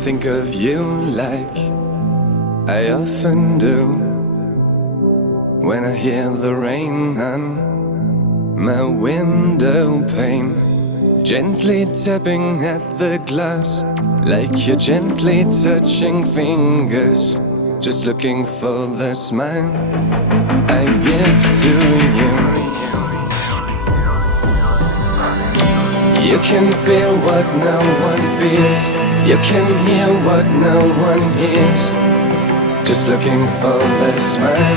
think of you like I often do when I hear the rain on my window pane, gently tapping at the glass like you're gently touching fingers, just looking for the smile I give to you. You can feel what no one feels, you can hear what no one hears, just looking for the smile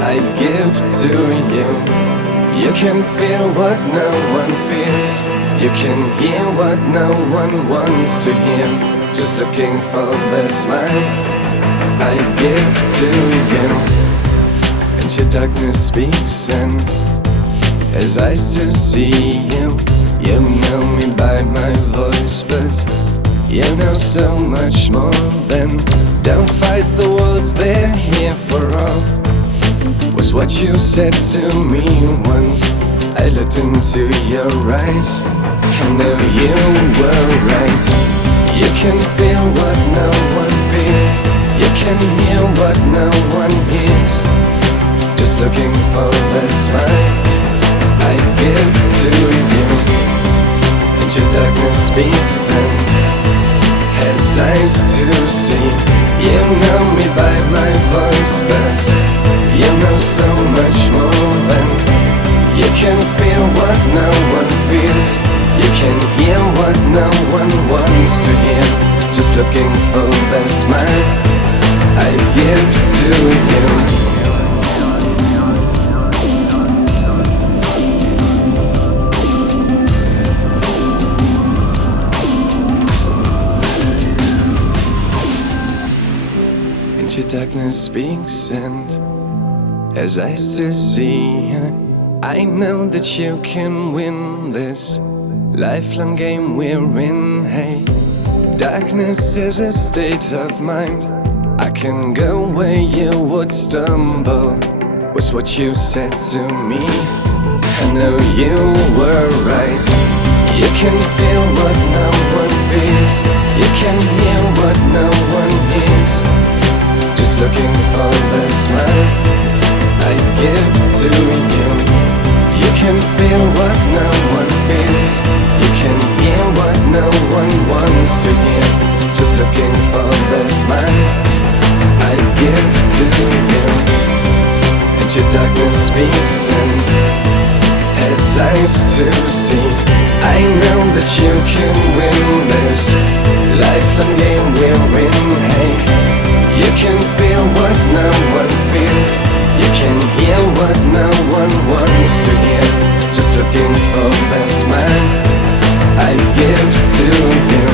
I give to you. You can feel what no one feels, you can hear what no one wants to hear, just looking for the smile I give to you. And your darkness speaks and has eyes to see you. You know me by my voice, but you know so much more than don't fight the wars, they're here for all, was what you said to me once. I looked into your eyes, I know you were right. You can feel what no one feels, you can hear what no one hears, just looking for the smile I give to you. And your darkness speaks and has eyes to see. You know me by my voice, but you know so much more than you can feel what no one feels, you can hear what no one wants to hear, just looking for the smile I give to you. And your darkness speaks and has eyes to see. I know that you can win this lifelong game we're in. Hey, darkness is a state of mind, I can go where you would stumble, was what you said to me. I know you were right. You can feel what no one feels, you can hear what no one hears, just looking for the smile I give to you. You can feel what no one feels, you can hear what no one wants to hear, just looking for the smile I give to you. And your darkness speaks and has eyes to see. I know that you can win this lifelong game we're in. Hey, you can feel what no one feels, you can hear what no one wants to hear, just looking for the smile I give to you.